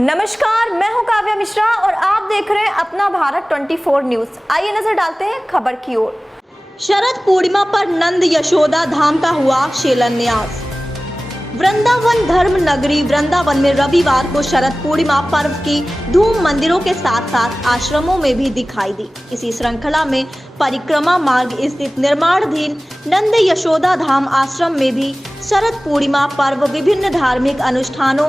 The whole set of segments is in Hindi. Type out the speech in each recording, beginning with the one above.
नमस्कार, मैं हूं काव्या मिश्रा और आप देख रहे हैं अपना भारत 24 न्यूज। आइए नजर डालते हैं खबर की ओर। शरद पूर्णिमा पर नंद यशोदा धाम का हुआ शिलान्यास। वृंदावन धर्म नगरी वृंदावन में रविवार को शरद पूर्णिमा पर्व की धूम मंदिरों के साथ साथ आश्रमों में भी दिखाई दी। इसी श्रृंखला में परिक्रमा मार्ग स्थित निर्माणाधीन नंद यशोदा धाम आश्रम में भी शरद पूर्णिमा पर्व विभिन्न धार्मिक अनुष्ठानों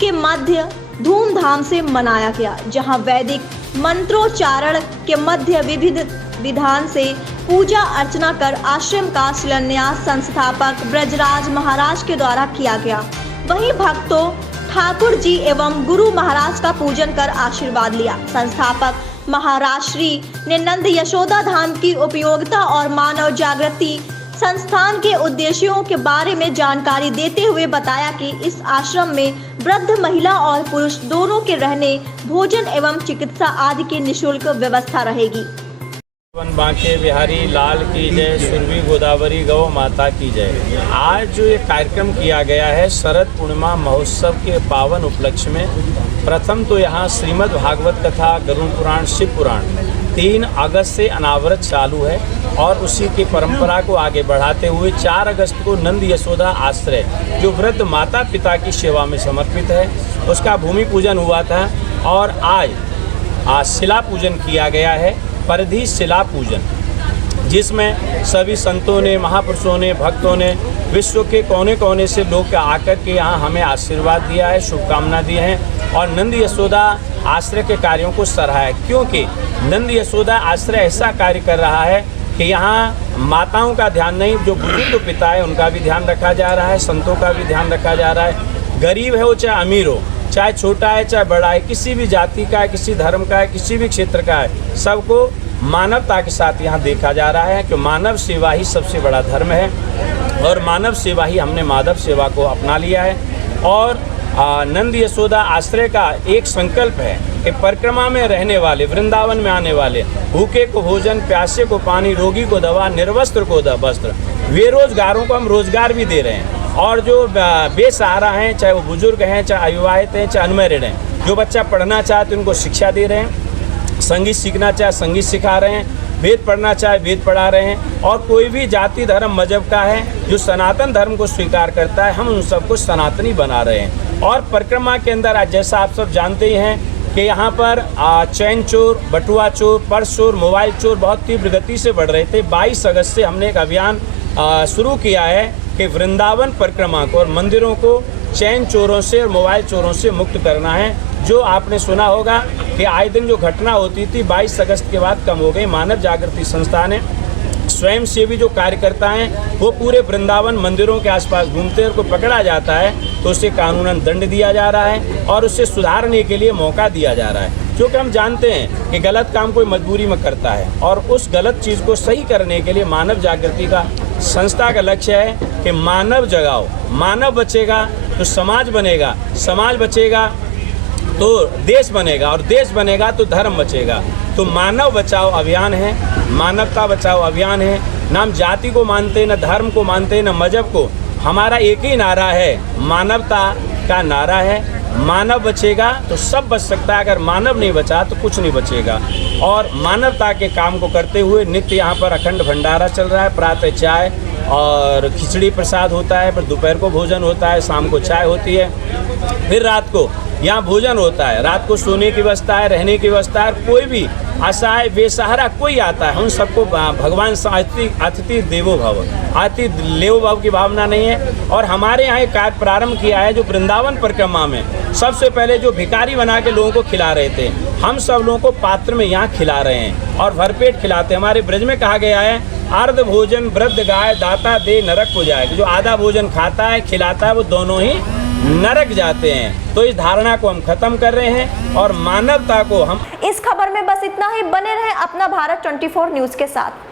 के मध्य धूमधाम से मनाया गया, जहां वैदिक मंत्रोच्चारण के मध्य विविध विधान से पूजा अर्चना कर आश्रम का शिलान्यास संस्थापक ब्रजराज महाराज के द्वारा किया गया। वहीं भक्तों ठाकुर जी एवं गुरु महाराज का पूजन कर आशीर्वाद लिया। संस्थापक महाराज श्री ने नंद यशोदा धाम की उपयोगिता और मानव जागृति संस्थान के उद्देश्यों के बारे में जानकारी देते हुए बताया कि इस आश्रम में वृद्ध महिला और पुरुष दोनों के रहने, भोजन एवं चिकित्सा आदि की निःशुल्क व्यवस्था रहेगी। बांके बिहारी लाल की जय, सुरभि गोदावरी गौ माता की जय। आज जो ये कार्यक्रम किया गया है शरद पूर्णिमा महोत्सव के पावन उपलक्ष्य में, प्रथम तो यहाँ श्रीमद् भागवत कथा, गरुड़ पुराण, शिव पुराण 3 अगस्त से अनावरत चालू है और उसी की परंपरा को आगे बढ़ाते हुए 4 अगस्त को नंद यशोदा आश्रय जो वृद्ध माता पिता की सेवा में समर्पित है उसका भूमि पूजन हुआ था और आज शिला पूजन किया गया है, परिधि शिला पूजन, जिसमें सभी संतों ने, महापुरुषों ने, भक्तों ने विश्व के कोने कोने से लोग आकर के यहाँ हमें आशीर्वाद दिया है, शुभकामना दी है और नंद यशोदा आश्रय के कार्यों को सराहा, क्योंकि नंद यशोदा आश्रय ऐसा कार्य कर रहा है कि यहाँ माताओं का ध्यान नहीं, जो बुजुर्ग पिता है उनका भी ध्यान रखा जा रहा है, संतों का भी ध्यान रखा जा रहा है। गरीब है वो चाहे अमीर हो, चाहे छोटा है चाहे बड़ा है, किसी भी जाति का है, किसी धर्म का है, किसी भी क्षेत्र का है, सबको मानवता के साथ यहाँ देखा जा रहा है कि मानव सेवा ही सबसे बड़ा धर्म है और मानव सेवा ही हमने माधव सेवा को अपना लिया है। और नंद यशोदा आश्रय का एक संकल्प है कि परिक्रमा में रहने वाले, वृंदावन में आने वाले, भूखे को भोजन, प्यासे को पानी, रोगी को दवा, निर्वस्त्र को वस्त्र, बेरोजगारों को हम रोजगार भी दे रहे हैं और जो बेसहारा हैं, चाहे वो बुजुर्ग हैं, चाहे अविवाहित हैं, चाहे अनमैरिड हैं, जो बच्चा पढ़ना चाहते उनको शिक्षा दे रहे हैं, संगीत सीखना चाहे संगीत सिखा रहे हैं, वेद पढ़ना चाहे वेद पढ़ा रहे हैं और कोई भी जाति धर्म मजहब का है जो सनातन धर्म को स्वीकार करता है, हम उन सबको सनातनी बना रहे हैं। और परिक्रमा के अंदर आज जैसा आप सब जानते ही हैं कि यहाँ पर चैन चोर, बटुआ चोर, पर्स चोर, मोबाइल चोर बहुत तीव्र गति से बढ़ रहे थे। 22 अगस्त से हमने एक अभियान शुरू किया है कि वृंदावन परिक्रमा को और मंदिरों को चैन चोरों से और मोबाइल चोरों से मुक्त करना है। जो आपने सुना होगा कि आए दिन जो घटना होती थी 22 अगस्त के बाद कम हो गई। मानव जागृति संस्था ने स्वयं सेवी जो कार्यकर्ता हैं वो पूरे वृंदावन मंदिरों के आसपास घूमते हैं और कोई पकड़ा जाता है तो उसे कानूनन दंड दिया जा रहा है और उसे सुधारने के लिए मौका दिया जा रहा है, क्योंकि हम जानते हैं कि गलत काम कोई मजबूरी में करता है और उस गलत चीज़ को सही करने के लिए मानव जागृति का संस्था का लक्ष्य है कि मानव जगाओ, मानव बचेगा तो समाज बनेगा, समाज बचेगा तो देश बनेगा और देश बनेगा तो धर्म बचेगा। तो मानव बचाओ अभियान है, मानवता बचाओ अभियान है। ना हम जाति को मानते, न धर्म को मानते, न मजहब को। हमारा एक ही नारा है, मानवता का नारा है। मानव बचेगा तो सब बच सकता है, अगर मानव नहीं बचा तो कुछ नहीं बचेगा। और मानवता के काम को करते हुए नित्य यहाँ पर अखंड भंडारा चल रहा है। प्रातः चाय और खिचड़ी प्रसाद होता है, फिर दोपहर को भोजन होता है, शाम को चाय होती है, फिर रात को यहाँ भोजन होता है। रात को सोने की व्यवस्था है, रहने की व्यवस्था है। कोई भी असहाय बेसहारा कोई आता है उन सबको भगवान अतिथि देवो भव, अतिथि लेवो भव की भावना नहीं है। और हमारे यहाँ एक कार्य प्रारंभ किया है जो वृंदावन परिक्रमा में सबसे पहले जो भिखारी बना के लोगों को खिला रहे थे, हम सब लोगों को पात्र में यहाँ खिला रहे हैं और भरपेट खिलाते हैं। हमारे ब्रज में कहा गया है, अर्ध भोजन वृद्ध गाय दाता दे नरक हो जाए। जो आधा भोजन खाता है खिलाता है वो दोनों ही नरक जाते हैं। तो इस धारणा को हम खत्म कर रहे हैं और मानवता को हम। इस खबर में बस इतना ही। बने रहें अपना भारत 24 न्यूज के साथ।